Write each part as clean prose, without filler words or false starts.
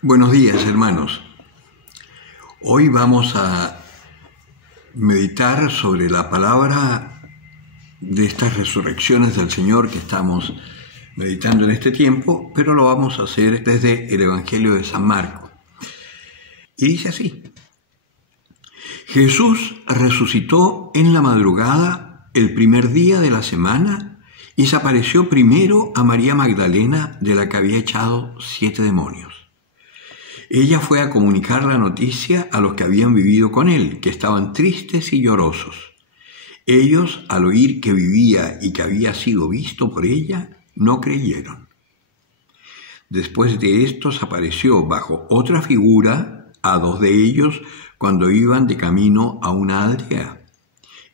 Buenos días, hermanos. Hoy vamos a meditar sobre la palabra de estas resurrecciones del Señor que estamos meditando en este tiempo, pero lo vamos a hacer desde el Evangelio de San Marcos. Y dice así: Jesús resucitó en la madrugada el primer día de la semana y se apareció primero a María Magdalena, de la que había echado 7 demonios. Ella fue a comunicar la noticia a los que habían vivido con él, que estaban tristes y llorosos. Ellos, al oír que vivía y que había sido visto por ella, no creyeron. Después de esto se apareció bajo otra figura a 2 de ellos cuando iban de camino a una aldea.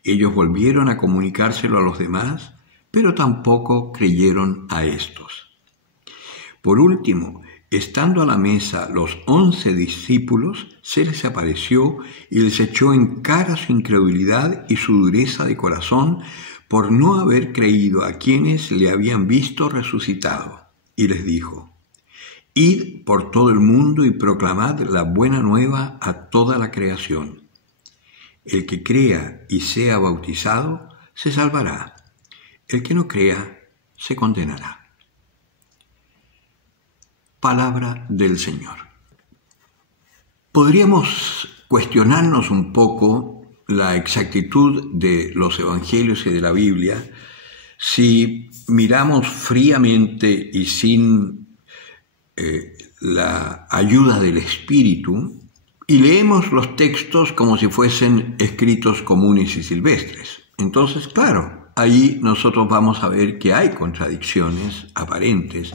Ellos volvieron a comunicárselo a los demás, pero tampoco creyeron a estos. Por último, estando a la mesa los 11 discípulos, se les apareció y les echó en cara su incredulidad y su dureza de corazón por no haber creído a quienes le habían visto resucitado. Y les dijo: Id por todo el mundo y proclamad la buena nueva a toda la creación. El que crea y sea bautizado se salvará. El que no crea se condenará. Palabra del Señor. Podríamos cuestionarnos un poco la exactitud de los evangelios y de la Biblia si miramos fríamente y sin la ayuda del Espíritu y leemos los textos como si fuesen escritos comunes y silvestres. Entonces, claro, ahí nosotros vamos a ver que hay contradicciones aparentes,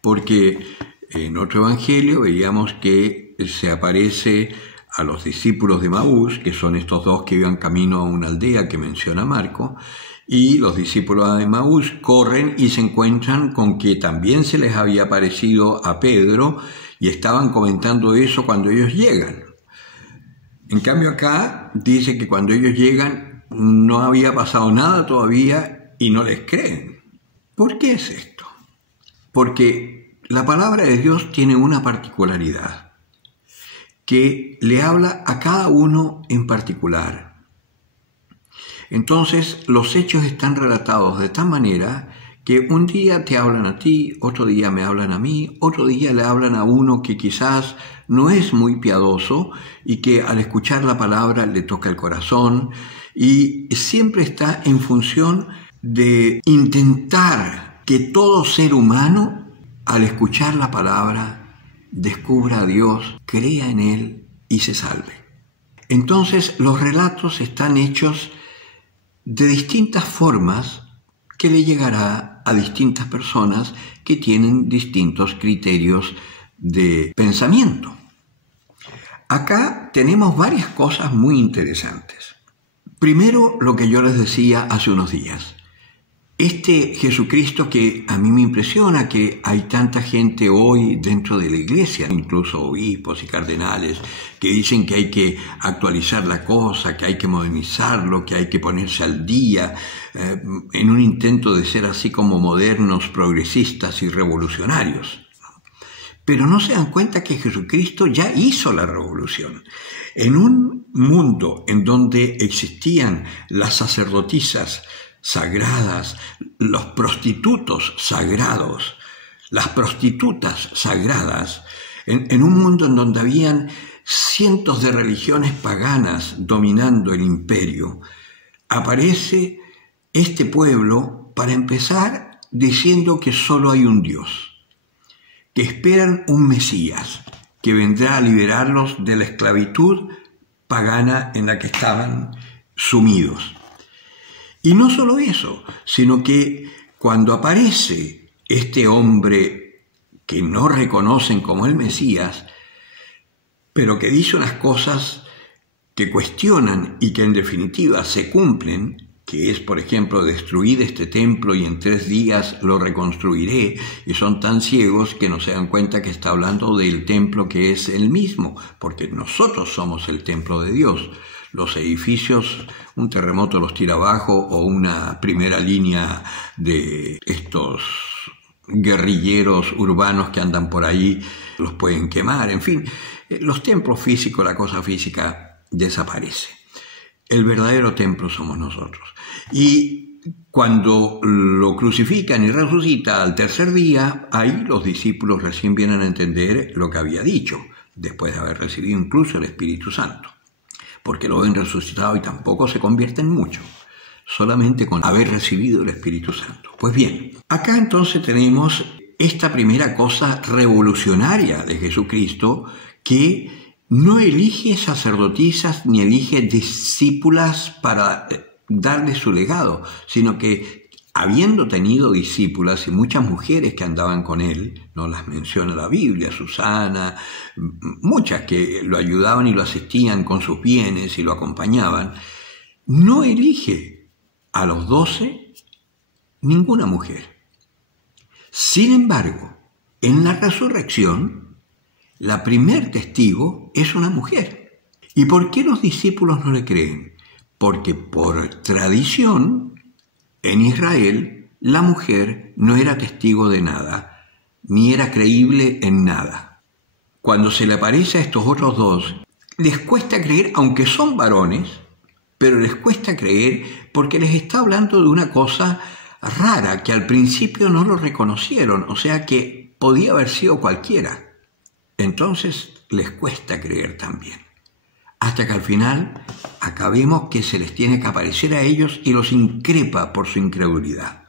porque en otro evangelio veíamos que se aparece a los discípulos de Emaús, que son estos 2 que iban camino a una aldea que menciona Marco, y los discípulos de Emaús corren y se encuentran con que también se les había aparecido a Pedro y estaban comentando eso cuando ellos llegan. En cambio acá dice que cuando ellos llegan no había pasado nada todavía y no les creen. ¿Por qué es esto? Porque la palabra de Dios tiene una particularidad, que le habla a cada uno en particular. Entonces, los hechos están relatados de tal manera que un día te hablan a ti, otro día me hablan a mí, otro día le hablan a uno que quizás no es muy piadoso y que al escuchar la palabra le toca el corazón, y siempre está en función de intentar que todo ser humano, al escuchar la palabra, descubra a Dios, crea en Él y se salve. Entonces, los relatos están hechos de distintas formas que le llegará a distintas personas que tienen distintos criterios de pensamiento. Acá tenemos varias cosas muy interesantes. Primero, lo que yo les decía hace unos días. Este Jesucristo que a mí me impresiona, que hay tanta gente hoy dentro de la iglesia, incluso obispos y cardenales, que dicen que hay que actualizar la cosa, que hay que modernizarlo, que hay que ponerse al día, en un intento de ser así como modernos, progresistas y revolucionarios. Pero no se dan cuenta que Jesucristo ya hizo la revolución. En un mundo en donde existían las sacerdotisas sagradas, los prostitutos sagrados, las prostitutas sagradas, en un mundo en donde habían cientos de religiones paganas dominando el imperio, aparece este pueblo para empezar diciendo que solo hay un Dios, que esperan un Mesías que vendrá a liberarlos de la esclavitud pagana en la que estaban sumidos. Y no solo eso, sino que cuando aparece este hombre que no reconocen como el Mesías, pero que dice unas cosas que cuestionan y que en definitiva se cumplen, que es, por ejemplo, destruid este templo y en 3 días lo reconstruiré, y son tan ciegos que no se dan cuenta que está hablando del templo que es el mismo, porque nosotros somos el templo de Dios. Los edificios, un terremoto los tira abajo o una primera línea de estos guerrilleros urbanos que andan por ahí, los pueden quemar, en fin, los templos físicos, la cosa física desaparece. El verdadero templo somos nosotros. Y cuando lo crucifican y resucita al tercer día, ahí los discípulos recién vienen a entender lo que había dicho, después de haber recibido incluso el Espíritu Santo, porque lo ven resucitado y tampoco se convierten mucho, solamente con haber recibido el Espíritu Santo. Pues bien, acá entonces tenemos esta primera cosa revolucionaria de Jesucristo, que no elige sacerdotisas ni elige discípulas para darle su legado, sino que habiendo tenido discípulas y muchas mujeres que andaban con él, no las menciona la Biblia, Susana, muchas que lo ayudaban y lo asistían con sus bienes y lo acompañaban, no elige a los 12 ninguna mujer. Sin embargo, en la resurrección, la primer testigo es una mujer. ¿Y por qué los discípulos no le creen? Porque por tradición, en Israel, la mujer no era testigo de nada, ni era creíble en nada. Cuando se le aparece a estos otros dos, les cuesta creer, aunque son varones, pero les cuesta creer porque les está hablando de una cosa rara, que al principio no lo reconocieron, o sea que podía haber sido cualquiera. Entonces les cuesta creer también. Hasta que al final acabemos que se les tiene que aparecer a ellos y los increpa por su incredulidad.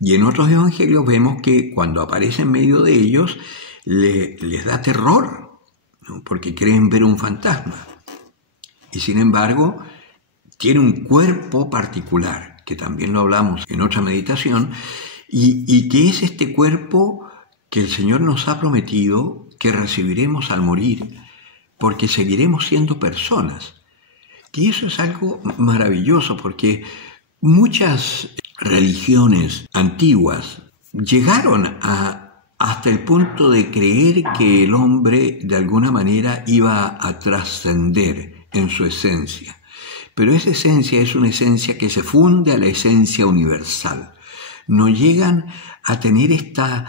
Y en otros evangelios vemos que cuando aparece en medio de ellos les da terror, ¿no? Porque creen ver un fantasma. Y sin embargo, tiene un cuerpo particular, que también lo hablamos en otra meditación, y que es este cuerpo que el Señor nos ha prometido que recibiremos al morir, porque seguiremos siendo personas. Y eso es algo maravilloso, porque muchas religiones antiguas llegaron hasta el punto de creer que el hombre de alguna manera iba a trascender en su esencia. Pero esa esencia es una esencia que se funde a la esencia universal. No llegan a tener esta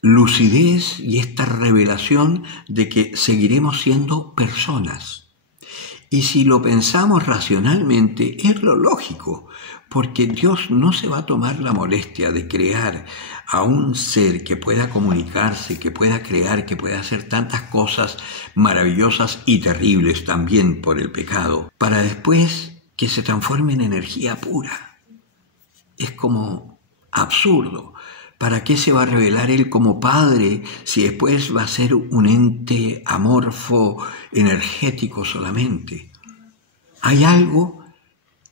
lucidez y esta revelación de que seguiremos siendo personas. Y si lo pensamos racionalmente, es lo lógico, porque Dios no se va a tomar la molestia de crear a un ser que pueda comunicarse, que pueda crear, que pueda hacer tantas cosas maravillosas y terribles también por el pecado, para después que se transforme en energía pura. Es como absurdo. ¿Para qué se va a revelar Él como Padre si después va a ser un ente amorfo, energético solamente? Hay algo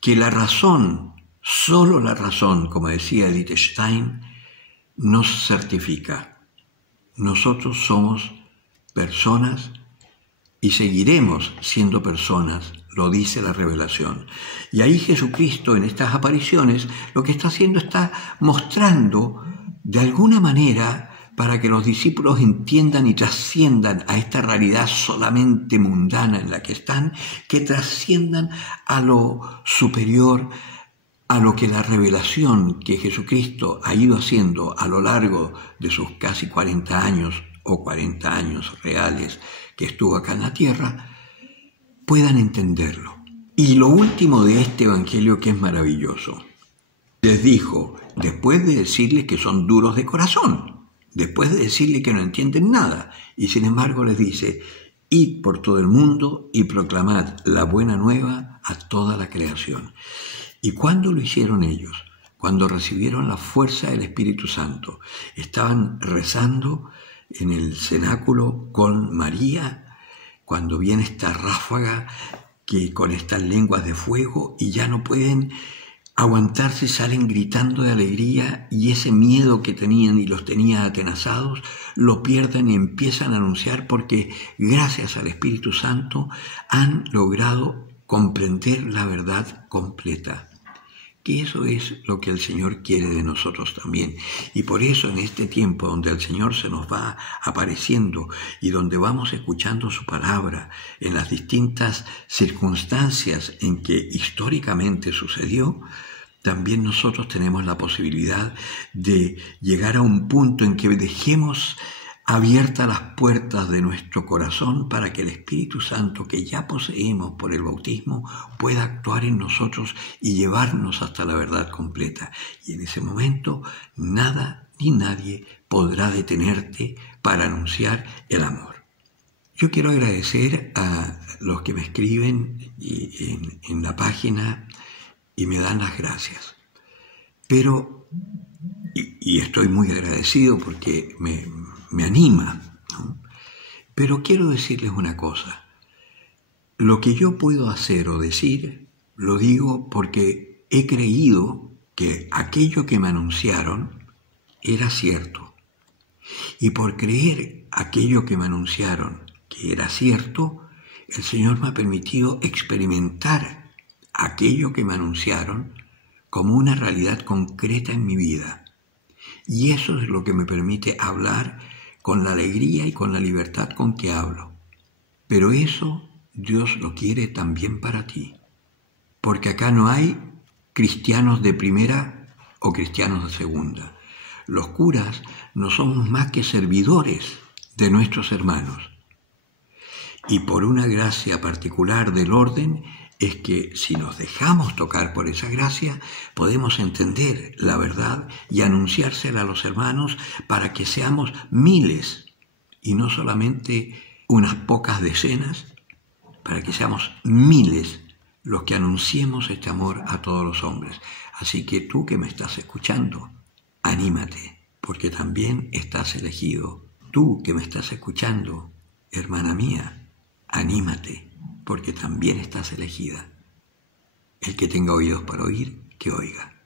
que la razón, solo la razón, como decía Edith Stein, nos certifica. Nosotros somos personas y seguiremos siendo personas, lo dice la revelación. Y ahí Jesucristo, en estas apariciones, lo que está haciendo está mostrando de alguna manera, para que los discípulos entiendan y trasciendan a esta realidad solamente mundana en la que están, que trasciendan a lo superior, a lo que la revelación que Jesucristo ha ido haciendo a lo largo de sus casi 40 años o 40 años reales que estuvo acá en la tierra, puedan entenderlo. Y lo último de este evangelio, que es maravilloso, les dijo, después de decirles que son duros de corazón, después de decirles que no entienden nada, y sin embargo les dice, id por todo el mundo y proclamad la buena nueva a toda la creación. ¿Y cuándo lo hicieron ellos? Cuando recibieron la fuerza del Espíritu Santo. Estaban rezando en el cenáculo con María, cuando viene esta ráfaga que con estas lenguas de fuego, y ya no pueden aguantarse, salen gritando de alegría, y ese miedo que tenían y los tenía atenazados, lo pierden y empiezan a anunciar, porque gracias al Espíritu Santo han logrado comprender la verdad completa. Que eso es lo que el Señor quiere de nosotros también. Y por eso en este tiempo donde el Señor se nos va apareciendo y donde vamos escuchando su palabra en las distintas circunstancias en que históricamente sucedió, también nosotros tenemos la posibilidad de llegar a un punto en que dejemos abiertas las puertas de nuestro corazón para que el Espíritu Santo que ya poseemos por el bautismo pueda actuar en nosotros y llevarnos hasta la verdad completa. Y en ese momento nada ni nadie podrá detenerte para anunciar el amor. Yo quiero agradecer a los que me escriben en la página y me dan las gracias. Pero, y estoy muy agradecido porque me anima, ¿no? Pero quiero decirles una cosa. Lo que yo puedo hacer o decir, lo digo porque he creído que aquello que me anunciaron era cierto. Y por creer aquello que me anunciaron que era cierto, el Señor me ha permitido experimentar aquello que me anunciaron como una realidad concreta en mi vida. Y eso es lo que me permite hablar con la alegría y con la libertad con que hablo. Pero eso Dios lo quiere también para ti. Porque acá no hay cristianos de primera o cristianos de segunda. Los curas no somos más que servidores de nuestros hermanos. Y por una gracia particular del orden es que si nos dejamos tocar por esa gracia, podemos entender la verdad y anunciársela a los hermanos para que seamos miles y no solamente unas pocas decenas, para que seamos miles los que anunciemos este amor a todos los hombres. Así que tú que me estás escuchando, anímate, porque también estás elegido. Tú que me estás escuchando, hermana mía, anímate, porque también estás elegida. El que tenga oídos para oír, que oiga.